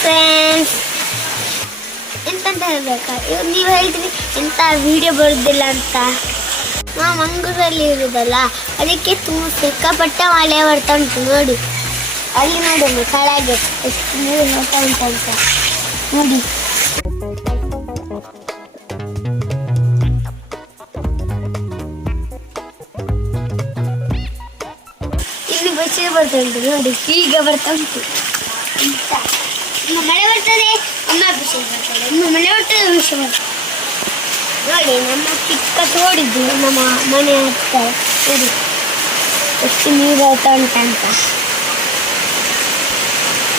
Friends ಎಂತಂತ ಹೇಳ್ಬೇಕಾ? ಇವಾಗ ನೀವು ಹೇಳ್ತೀರಿ ಎಂತ ವಿಡಿಯೋ ಬರುದಿಲ್ಲ ಅಂತ. ನಾವು ಮಂಗಳೂರಲ್ಲಿ ಇರುದಲ್ಲ, ಅದಕ್ಕೆ ತುಂಬ ಸಿಕ್ಕಾಪಟ್ಟೆ ಮಳೆ ಬರ್ತಾ ಉಂಟು ನೋಡಿ. ಅಲ್ಲಿ ನೋಡಿ ಕೆಳಗೆ. ಎಷ್ಟು ನೀರು ಬರ್ತಾ ಉಂಟಂತ. ನೋಡಿ. ಇಲ್ಲಿ ಬಚ್ಚೆ ಬರ್ತಾ ಉಂಟು ನೋಡಿ. ಹೀಗೆ ಬರ್ತಾ ಉಂಟು. ಅಂತ ಇನ್ನು ಮಳೆ ಬರ್ತದೆ ಒಮ್ಮೆ ಅಭಿಷೇಕ ಬರ್ತದೆ ಇನ್ನು ಮಳೆ ಬರ್ತದೆ ಅಭಿಷೇಕ ಬರ್ತದೆ ನೋಡಿ ನಮ್ಮ ಚಿಕ್ಕ ತೋಡಿದ್ದು ನಮ್ಮ ಮನೆ ಹತ್ರ ನೋಡಿ ಎಷ್ಟು ನೀರು ಹೋಗ್ತಾ ಉಂಟಂತ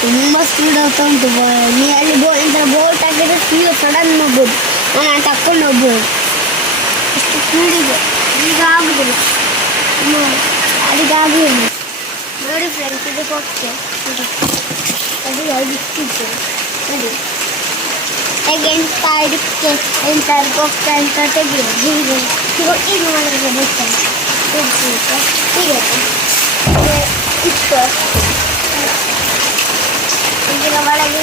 ತುಂಬ ಸ್ಪೀಡ್ ಹೋಗ್ತಾ ಉಂಟು ಬ- ನೀ ಅಲ್ಲಿ ಬೋ ಎಂತ ಬೋಟ್ ಹಾಕಿದ್ರೆ ನೀರು ಸಡನ್ ಹೋಗ್ಬೋದು ನಾನು ತಕೊಂಡು ಹೋಗ್ಬೋದು ಎಷ್ಟು ಸ್ಪೀಡ್ ಇದೆ ಈಗ ಆಗುದಿಲ್ಲ ಇನ್ನು ಅಡಿಗೆ ಆಗುದಿಲ್ಲ ನೋಡಿ ಫ್ರೆಂಡ್ಸ್ ಇದು ಹೋಗ್ತೆ ನೋಡಿ ಅದು ಅಡಿಕ್ಕಿತ್ತು ನೋಡಿ ಹೇಗೆ ಎಂತ ಅಡಿಕ್ಕೆ ಎಂತ ಹೋಗ್ತಾ ಅಂತ ತೆಗಿಯೋದು ಹೀಗೆ ಇವಾಗ ಇದು ಮಾಡಿದ್ರೆ ಬರ್ತದೆ ತೆಗ್ದು ಹೀಗೆ ಮತ್ತೆ ಇಷ್ಟು ಈಗ ಒಳಗೆ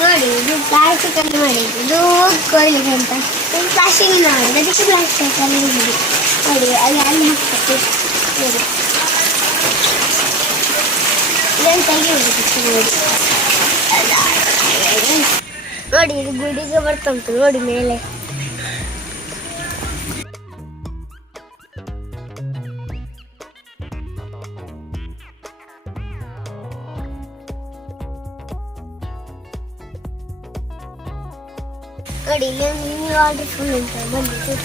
ನೋಡಿ ಇದು ಪ್ಲಾಸ್ಟಿಕ್ ಅಲ್ಲಿ ಮಾಡಿದ್ದು ಇದು ಕೊಡ್ಲಿಕ್ಕೆ ಅಂತ ಪ್ಲಾಸ್ಟಿಕ್ ಮಾಡಿದ್ದು ಅದಕ್ಕೆ ಪ್ಲಾಸ್ಟಿಕ್ ಅಲ್ಲಿ ಇರುದು ನೋಡಿ, ಅಲ್ಲಿ ಅಲ್ಲಿ ನೋಡಿ. ಇದನ್ನು ನೋಡಿ. ನೋಡಿ ಗುಡಿಗೆ ಬರ್ತಾ ಉಂಟು, ನೋಡಿ ಮೇಲೆ. കടയിൽ നിന്ന് ഓർഡർ വന്നിട്ട്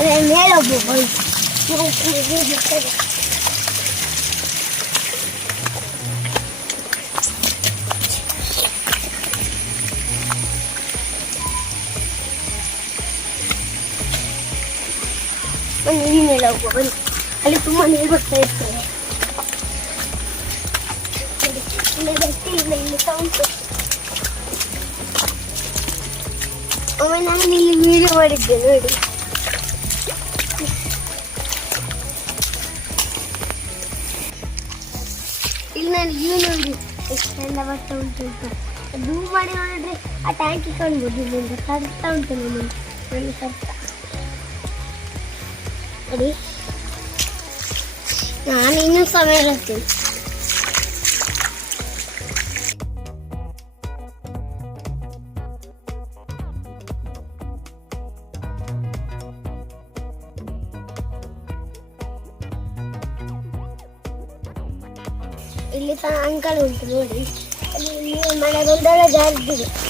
Remelo, ಆಯ್ತಾ ಹ್ಮ್. ಅದೇ ಮೇಲೆ ಹೋಗ್ಬೋದು ಬನ್ನಿ ಈ ಮೇಲೆ ಹೋಗುವ ಬನ್ನಿ ಅಲ್ಲಿ ತುಂಬ ನೀರು ಬರ್ತಾ ಇರ್ತದೆ ನೋಡಿ, ಇಲ್ಲಿ ಗಟ್ಟಿ ಇಲ್ಲ ಇಲ್ಲಿ ಸಹ ಉಂಟು ಒಮ್ಮೆ ನಾನು ಇಲ್ಲಿ ವಿಡಿಯೋ ಮಾಡಿದ್ದೆ ನೋಡಿ ಇಲ್ಲಿ ನಾನು ವ್ಯೂ ನೋಡಿ ಎಷ್ಟು ಚಂದ ಬರ್ತಾ ಉಂಟು ಅಂತ ಝೂಮ್ ಮಾಡಿ ನೋಡಿದ್ರೆ ಆ ಟ್ಯಾಂಕಿ ಕಾಣ್ಬೋದು ಇಲ್ಲಿಂದ ಸರ್ತಾ ಉಂಟು ನಮ್ಮ ಮನೆ ಸರ್ತಾ ನೋಡಿ ನಾನು ಇನ್ನೂ ಸಮಯ ಇರ್ತೀನಿ ಇಲ್ಲಿ ಸಹ ಅಂಕಲ್ ಉಂಟು ನೋಡಿ. ಅಲ್ಲಿ ಮನೆ ಜಾರಿದೆ ಉಂಟು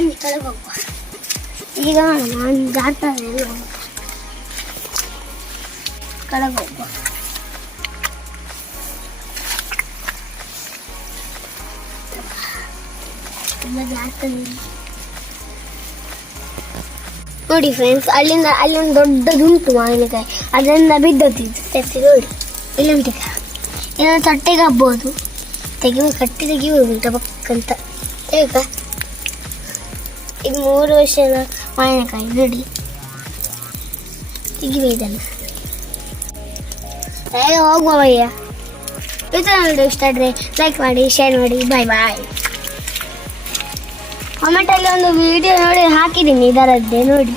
ಅಲ್ಲಿ ಕೆಳಗೆ ಹೋಗುವ ಈಗ ನಾನು ಜಾಡ್ತಾರೆ ಎಲ್ಲ ಕೆಳಗೆ ಹೋಗುವ ನೋಡಿ ಫ್ರೆಂಡ್ಸ್ ಅಲ್ಲಿಂದ ಅಲ್ಲಿ ಒಂದು ದೊಡ್ಡದುಂಟು ಮಾವಿನಕಾಯಿ. ಅದರಿಂದ ಬಿದ್ದೋತಿದ್ದು ತೆಗ್ದು ನೋಡಿ. ಇಲ್ಲಿ ಉಂಟು ಇನ್ನೊಂದು ತಟ್ಟೆಗೆ ಹಬ್ಬೋದು. ತೆಗಿಬೇಕು ಕಟ್ಟಿ ತೆಗಿಬೋದು ಟಬಕ್ಕಂತ ಈಗ ಇದು ಮೂರು ವರ್ಷದ ಮಾವಿನಕಾಯಿ, ನೋಡಿ. ತೆಗಿವೆ ಇದನ್ನು ಹೋಗುವ ಭಯ್ಯ. ನೋಡಿ ಇಷ್ಟ ಆದರೆ ಲೈಕ್ ಮಾಡಿ ಶೇರ್ ಮಾಡಿ ಬಾಯ್ ಬಾಯ್ ಕಮೆಂಟಲ್ಲಿ ಒಂದು ವಿಡಿಯೋ ನೋಡಿ ಹಾಕಿದ್ದೀನಿ ಇದರದ್ದೇ, ನೋಡಿ.